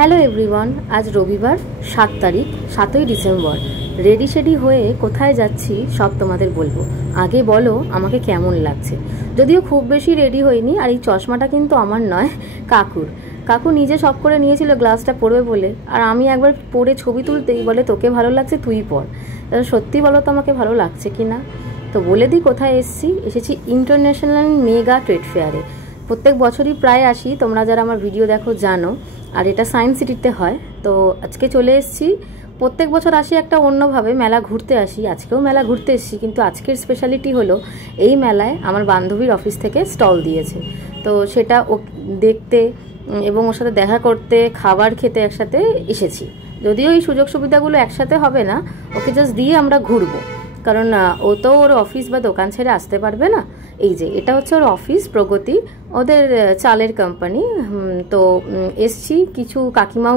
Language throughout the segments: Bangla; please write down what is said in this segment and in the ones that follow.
হ্যালো এভরিওয়ান, আজ রবিবার 7 তারিখ 7ই ডিসেম্বর। রেডি শেডি হয়ে কোথায় যাচ্ছি সব তোমাদের বলবো। আগে বলো আমাকে কেমন লাগছে। যদিও খুব বেশি রেডি হইনি, আর এই চশমাটা কিন্তু আমার নয়, কাকুর। কাকু নিজে শখ করে নিয়েছিল গ্লাসটা পরবে বলে, আর আমি একবার পরে ছবি তুলতেই বলে তোকে ভালো লাগছে তুই পর। সত্যি বলো তো আমাকে ভালো লাগছে কি না। তো বলে দিই কোথায় এসেছি ইন্টারন্যাশনাল মেগা ট্রেড ফেয়ারে। প্রত্যেক বছরই প্রায় আসি, তোমরা যারা আমার ভিডিও দেখো জানো। আর এটা সায়েন্স সিটিতে হয়। তো আজকে চলে এসেছি। প্রত্যেক বছর আসি একটা অন্যভাবে, মেলা ঘুরতে আসি। আজকেও মেলা ঘুরতে এসেছি, কিন্তু আজকের স্পেশালিটি হলো এই মেলায় আমার বান্ধবীর অফিস থেকে স্টল দিয়েছে। তো সেটা ও দেখতে এবং ওর সাথে দেখা করতে, খাবার খেতে একসাথে এসেছি। যদিও এই সুযোগ সুবিধাগুলো একসাথে হবে না, ওকে জাস্ট দিয়ে আমরা ঘুরবো, কারণ ও তো ওর অফিস বা দোকান ছেড়ে আসতে পারবে না। এই যে এটা হচ্ছে ওর অফিস প্রগতি, ওদের চালের কোম্পানি। তো এসছি, কিছু কাকিমাও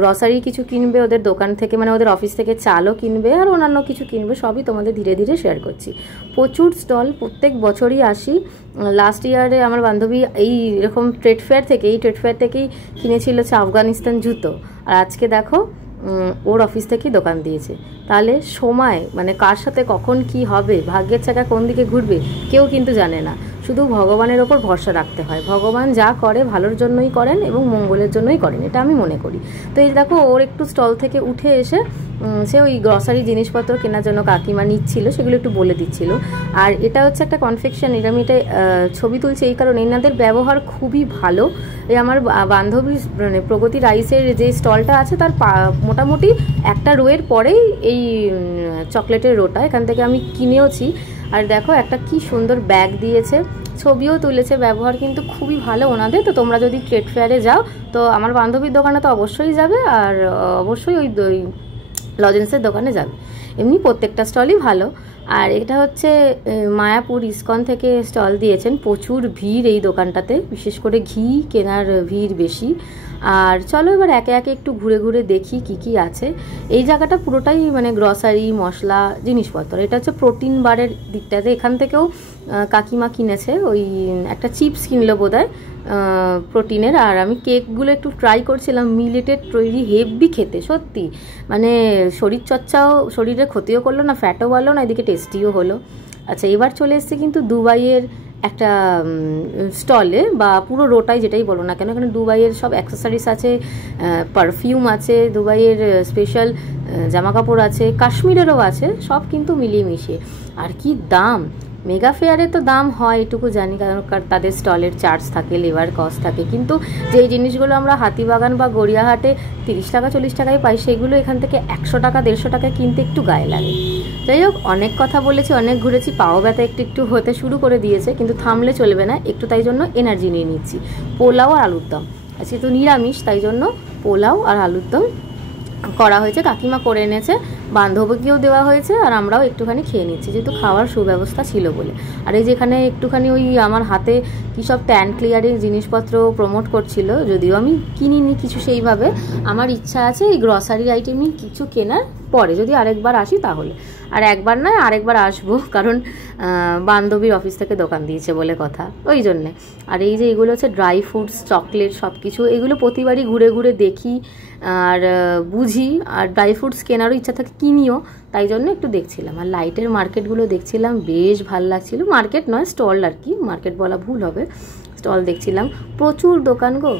গ্রসারি কিছু কিনবে ওদের দোকান থেকে, মানে ওদের অফিস থেকে চালও কিনবে আর অন্যান্য কিছু কিনবে। সবই তোমাদের ধীরে ধীরে শেয়ার করছি। প্রচুর স্টল, প্রত্যেক বছরই আসি। লাস্ট ইয়ারে আমার বান্ধবী এই এরকম ট্রেড ফেয়ার থেকেই কিনেছিল হচ্ছে আফগানিস্তান জুতো। আর আজকে দেখো ওর অফিস থেকেই দোকান দিয়েছে। তাহলে সময়, মানে কার সাথে কখন কি হবে, ভাগ্যের চাকা কোন দিকে ঘুরবে কেউ কিন্তু জানে না। শুধু ভগবানের ওপর ভরসা রাখতে হয়। ভগবান যা করে ভালোর জন্যই করেন এবং মঙ্গলের জন্যই করেন, এটা আমি মনে করি। তো এই দেখো ওর একটু স্টল থেকে উঠে এসে সে ওই গ্রসারি জিনিসপত্র কেনার জন্য কাকিমা নিচ্ছিল, সেগুলো একটু বলে দিচ্ছিল। আর এটা হচ্ছে একটা কনফেকশন। আমি এটা ছবি তুলছি এই কারণে, এনাদের ব্যবহার খুবই ভালো। এই আমার বান্ধবী মানে প্রগতি রাইসের যে স্টলটা আছে তার মোটামুটি একটা রোয়ের পরেই এই চকলেটের রোটা, এখান থেকে আমি কিনেওছি। আর দেখো একটা কি সুন্দর ব্যাগ দিয়েছে, ছবিও তুলেছে। ব্যবহার কিন্তু খুবই ভালো ওনাদের। তো তোমরা যদি ট্রেড ফেয়ারে যাও তো আমার বান্ধবীর দোকানে তো অবশ্যই যাবে, আর অবশ্যই ওই লজেন্সের দোকানে যাবে। এমনি প্রত্যেকটা স্টলই ভালো। আর এটা হচ্ছে মায়াপুর ইসকন থেকে স্টল দিয়েছেন। প্রচুর ভিড় এই দোকানটাতে, বিশেষ করে ঘি কেনার ভিড় বেশি। আর চলো এবার একে একে একটু ঘুরে ঘুরে দেখি কি কি আছে। এই জায়গাটা পুরোটাই মানে গ্রসারি, মশলা, জিনিসপত্র। এটা হচ্ছে প্রোটিন বারের দিকটাতে। এখান থেকেও কাকিমা কিনেছে, ওই একটা চিপস কিনলো বোধহয় প্রোটিনের। আর আমি কেকগুলো একটু ট্রাই করছিলাম, মিলেটের তৈরি, হেভি খেতে সত্যি। মানে শরীরচর্চাও, শরীরে ক্ষতিও করলো না, ফ্যাটও বাড়লো না, এদিকে টেস্টিও হলো। আচ্ছা, এবার চলে এসছে কিন্তু দুবাইয়ের একটা স্টলে, বা পুরো রোটাই যেটাই বলো না কেন, এখানে দুবাইয়ের সব অ্যাক্সেসরিজ আছে, পারফিউম আছে, দুবাইয়ের স্পেশাল জামা কাপড় আছে, কাশ্মীরেরও আছে, সব কিন্তু মিলিয়ে মিশিয়ে। আর কি দাম! মেগা ফেয়ারে তো দাম হয় এটুকু জানি, কারণ তাদের স্টলের চার্জ থাকে, লেবার কস্ট থাকে। কিন্তু যেই জিনিসগুলো আমরা হাতিবাগান বা গড়িয়াহাটে 30 টাকা 40 টাকায় পাই, সেগুলো এখান থেকে 100 টাকা 150 টাকায় কিনতে একটু গায়ে লাগে। যাই হোক, অনেক কথা বলেছি, অনেক ঘুরেছি, পাও ব্যথা একটু একটু হতে শুরু করে দিয়েছে, কিন্তু থামলে চলবে না একটু, তাই জন্য এনার্জি নিয়ে নিচ্ছি। পোলাও আর আলুর দম, আজকে তো নিরামিষ, তাই জন্য পোলাও আর আলুর দম করা হয়েছে। কাকিমা করে এনেছে, বান্ধবীকেও দেওয়া হয়েছে, আর আমরাও একটুখানি খেয়ে নিচ্ছি, যেহেতু খাওয়ার সুব্যবস্থা ছিল বলে। আর এই যেখানে একটুখানি ওই আমার হাতে কী সব ট্যান ক্লিয়ারিং জিনিসপত্র প্রমোট করছিল, যদিও আমি কিনিনি কিছু সেইভাবে। আমার ইচ্ছা আছে এই গ্রসারি আইটেমই কিছু কেনার পরে, যদি আরেকবার আসি তাহলে। আর একবার নয়, আরেকবার আসবো, কারণ বান্ধবীর অফিস থেকে দোকান দিয়েছে বলে কথা, ওই জন্যে। আর এই যে এগুলো হচ্ছে ড্রাই ফ্রুটস, চকলেট, সব কিছু এগুলো প্রতিবারই ঘুরে ঘুরে দেখি আর বুঝি। আর ড্রাই ফ্রুটস কেনারও ইচ্ছা থাকে, কিনিও, তাই জন্য একটু দেখছিলাম। আর লাইটের মার্কেটগুলো দেখছিলাম, বেশ ভাল লাগছিল। মার্কেট নয়, স্টল আর কি, মার্কেট বলা ভুল হবে, স্টল দেখছিলাম। প্রচুর দোকান গো।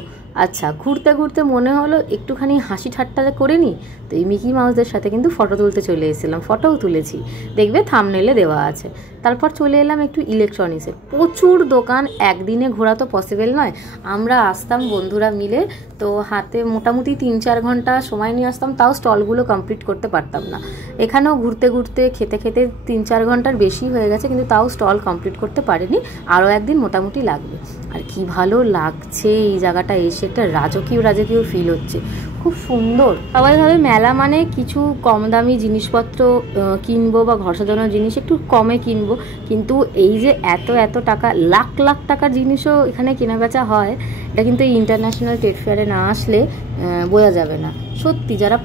আচ্ছা, ঘুরতে ঘুরতে মনে হলো একটুখানি হাসি ঠাট্টা করে নিই, তো এই মিকি মাউসদের সাথে কিন্তু ফটো তুলতে চলে এসেছিলাম। ফটোও তুলেছি, দেখবে থাম্বনেইলে দেওয়া আছে। তারপর চলে এলাম একটু ইলেকট্রনিক্সে। প্রচুর দোকান, একদিনে ঘোরা তো পসিবল নয়। আমরা আসতাম বন্ধুরা মিলে, তো হাতে মোটামুটি 3-4 ঘন্টা সময় নিয়ে আসতাম, তাও স্টলগুলো কমপ্লিট করতে পারতাম না। এখানেও ঘুরতে ঘুরতে খেতে খেতে 3-4 ঘন্টার বেশি হয়ে গেছে, কিন্তু তাও স্টল কমপ্লিট করতে পারিনি। আরও একদিন মোটামুটি লাগবে। আর কি ভালো লাগছে এই জায়গাটা এসে, একটা রাজকীয় ফিল হচ্ছে, খুব সুন্দর। সবাই ভাবে মেলা মানে কিছু কম দামি জিনিসপত্র কিনবো বা ঘর সাজানোর জিনিস একটু কমে কিনবো, কিন্তু এই যে এত টাকা, লাখ লাখ টাকার জিনিসও এখানে কেনা বেচা হয়, এটা কিন্তু এই ইন্টারন্যাশনাল ট্রেড ফেয়ারে না আসলে বোঝা যাবে না। সত্যি, যারা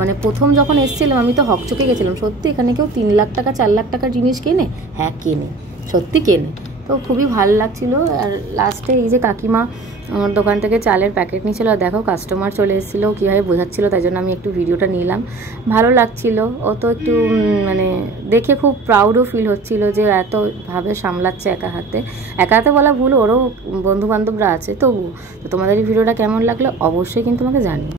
মানে প্রথম যখন এসেছিলাম আমি তো হকচকে গেছিলাম, সত্যি এখানে কেউ 3 লাখ টাকা 4 লাখ টাকার জিনিস কেনে? হ্যাঁ কেনে, সত্যি কেনে। তো তো খুবই ভালো লাগছিলো। আর লাস্টে এই যে কাকিমা আমার দোকান থেকে চালের প্যাকেট নিয়েছিল, আর দেখো কাস্টমার চলে এসেছিলো, কীভাবে বোঝাচ্ছিলো, তাই জন্য আমি একটু ভিডিওটা নিলাম। ভালো লাগছিলো। ও তো একটু মানে দেখে খুব প্রাউডও ফিল হচ্ছিলো যে এতভাবে সামলাচ্ছে একা হাতে বলা ভুল, ওরও বন্ধুবান্ধবরা আছে তবু। তো তোমাদের এই ভিডিওটা কেমন লাগলো অবশ্যই কিন্তু আমাকে জানিও।